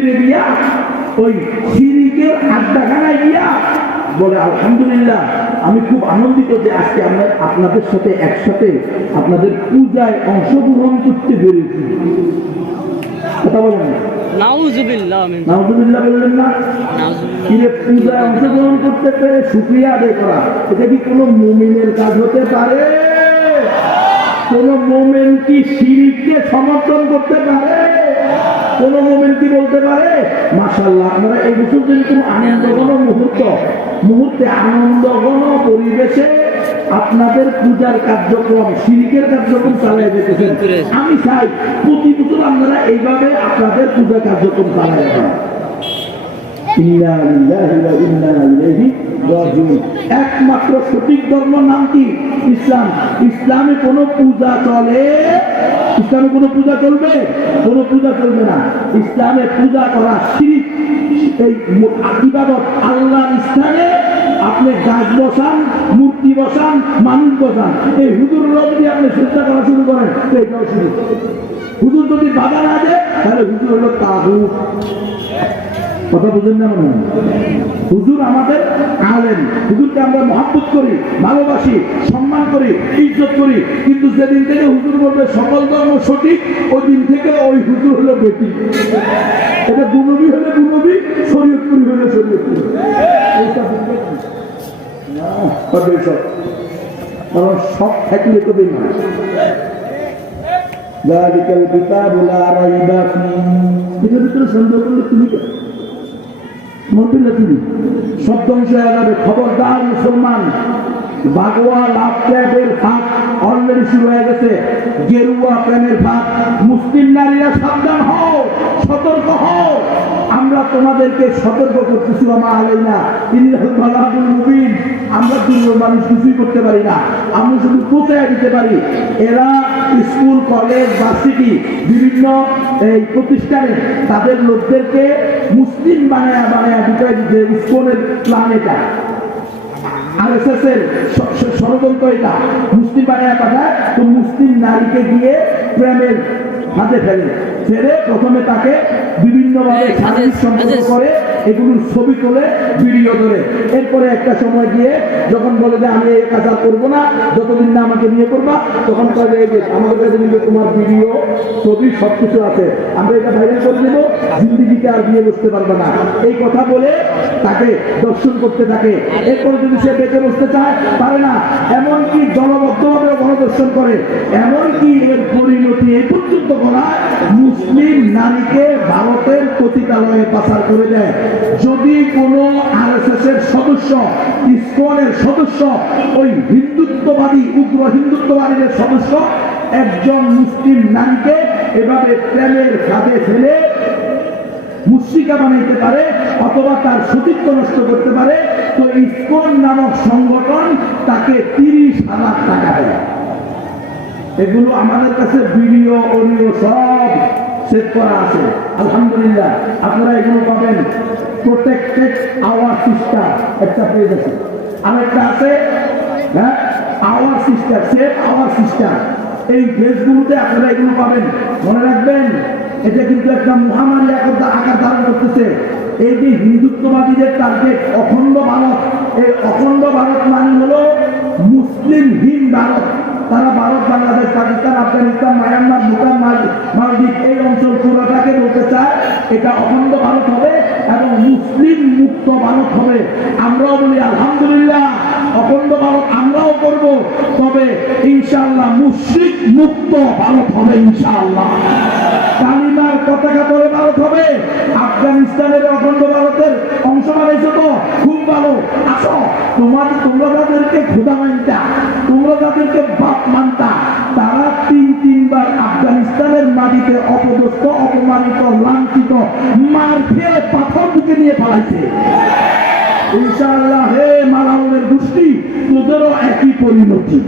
মন্দিরে গিয়া ওই শিরিকের আড্ডাখানায় গিয়া বলে আলহামদুলিল্লাহ আমি খুব আনন্দিত যে আজকে আমরা আপনাদের সাথে একসাথে আপনাদের পূজায় অংশগ্রহণ করতে পেরেছি। কথা বলেন নাউজুবিল্লাহ বললেন না? পূজায় অংশগ্রহণ করতে পেরে শুকরিয়া আদায় করা, এটা কি কোনো মুমিনের কাজ হতে পারে? কোন মুমিন কি শিরককে সমর্থন করতে পারে? কোন মুমিন কি বলতে পারে মাশাআল্লাহ আপনারা এই বছর যদি কোনো আনন্দঘন মুহূর্তে আনন্দঘন পরিবেশে আপনাদের পূজার কার্যক্রম শিরকের কার্যক্রম চালিয়ে যেতেছেন, আমি চাই প্রতি বছর আপনারা এইভাবে আপনাদের পূজা কার্যক্রম চালিয়ে যাবেন। একমাত্র সঠিক ধর্ম নাম কি? ইসলাম। ইসলামে কোন পূজা চলে? ইসলামে কোন পূজা চলবে? কোন পূজা চলবে না। ইসলামে পূজা করা শিরক, এই ইবাদত আল্লাহর স্থানে আপনি গাছ বসান, মূর্তি বসান, মানুষ বসান, এই হুজুররা যদি আপনি চেষ্টা করা শুরু করেন তো এটাও শিরক। হুজুর যদি বাধা না দেয় তাহলে হুজুর হলো তাগুত। কথা বুঝেন না? মনে হুজুর আমাদের আলেম, হুজুরকে আমরা মহব্বত করি, ভালোবাসি, সম্মান করি, ইজ্জত করি, কিন্তু যেদিন থেকে হুজুর বলবে সকল ধর্ম সঠিক, ওই দিন থেকে ওই হুজুর হলো বেটি। এটা গুনবি হলে গুনবি, শরীয়তপুরি হলে শরীয়তপুরি। কারণ সব থাকলে তো দিন না। এটার ভিতরে সন্দেহ করলে তুমি সব ধ্বংস হয়ে যাবে। খবরদার মুসলমান, বাগোয়া লাভ ত্যাগের ফাঁক অলরেডি শুরু হয়ে গেছে, গেরুয়া প্রেমের ফাঁক। মুসলিম নারীরা সাবধান হও, সতর্ক হও। আমরা তোমাদেরকে সতর্ক করতেছি, আমা আলাইনা ইন্নাহুল বালাগুল মুবিন। আমরা দুর্বল মানুষ কিছুই করতে পারি না, আমরা শুধু পৌঁছায় দিতে পারি। এরা স্কুল, কলেজ, ভার্সিটি, বিভিন্ন এই প্রতিষ্ঠানে তাদের লোকদেরকে মুসলিম বানায়া ঢুকাই দিতে। ইসকনের প্ল্যান এটা, আরএসএস এর ষড়যন্ত্র এটা। মুসলিম বানায়া পাঠায় তো মুসলিম নারীকে দিয়ে প্রেমের হাতে ফেলে প্রথমে তাকে বিভিন্নভাবে শারীরিক সম্পর্ক করে, এগুলোর ছবি তোলে, ভিডিও ধরে। এরপরে একটা সময় গিয়ে যখন বলে যে আমি এই কাজ আর করবো না, যতদিন না আমাকে বিয়ে করবা, তখন কবে আমাদের কাছে নিবে তোমার ভিডিও, ছবি, সবকিছু আছে, আমরা এটা ভাইরাল করে দেবো, জিন্দিগিতে আর বিয়ে বসতে পারবে না, এই কথা বলে তাকে দর্শন করতে থাকে। এরপরে যদি সে বেঁচে বসতে চায় পারে না, এমনকি দলবদ্ধভাবে গণদর্শন করে, এমনকি এর পরিণতি এই পর্যন্ত করায় মুসলিম নারীকে ভারতের পতিতালয়ে পাচার করে দেয়। যদি কোনো আরএসএস এর সদস্য, ইসকনের সদস্য, ওই হিন্দুত্ববাদী, উগ্র হিন্দুত্ববাদীদের সদস্য একজন মুসলিম নারীকে এভাবে প্রেমের ফাঁদে ফেলে মুশরিকা বানাইতে পারে অথবা তার সতীত্ব নষ্ট করতে পারে, তো ইসকন নামক সংগঠন তাকে 30,000 টাকা দেয়। এগুলো আমাদের কাছে ভিডিও, অডিও সব সেভ করা আছে। আলহামদুলিল্লাহ আপনারা এগুলো পাবেন। প্রোটেক্টেড আওয়ার সিস্টার একটা পেজ আছে, আরেকটা আছে our sister, save our sister. এই পেজগুলোতে আপনারা এগুলো পাবেন। মনে রাখবেন, এটা কিন্তু একটা মহামারী আকার ধারণ করতেছে। এই যে হিন্দুত্ববাদীদের টার্গেট অখণ্ড ভারত, এই অখণ্ড ভারত মানে হলো মুসলিমহীন ভারত। তারা ভারত, বাংলাদেশ, পাকিস্তান, আফগানিস্তান, মায়ানমার, ভুটান, মালদ্বীপ এই অঞ্চল পুরোটাকে বলতে চায় এটা অখণ্ড ভারত হবে এবং মুসলিম মুক্ত ভারত হবে। আমরাও বলি আলহামদুলিল্লাহ, অখণ্ড ভারত আমরাও করব, তবে ইনশাআল্লাহ মুশরিক মুক্ত ভারত হবে ইনশাআল্লাহ। কালিমার পতাকা ধরে ভারত হবে। আফগানিস্তানের অখণ্ড ভারতের অংশ বানাইছো তো খুব ভালো, আসো তোমরা যাদেরকে খোদা মানতা, তোমরা যাদেরকে বাপ মানতা, তারা তিনবার আফগানিস্তানের মাটিতে অপদস্থ, অপমানিত, লাঞ্ছিত, মার খেয়ে পাথর বুকে নিয়ে পালাইছে। ইনশাআল্লাহ হে মালাউনের গোষ্ঠী, তোদেরও একই পরিণতি।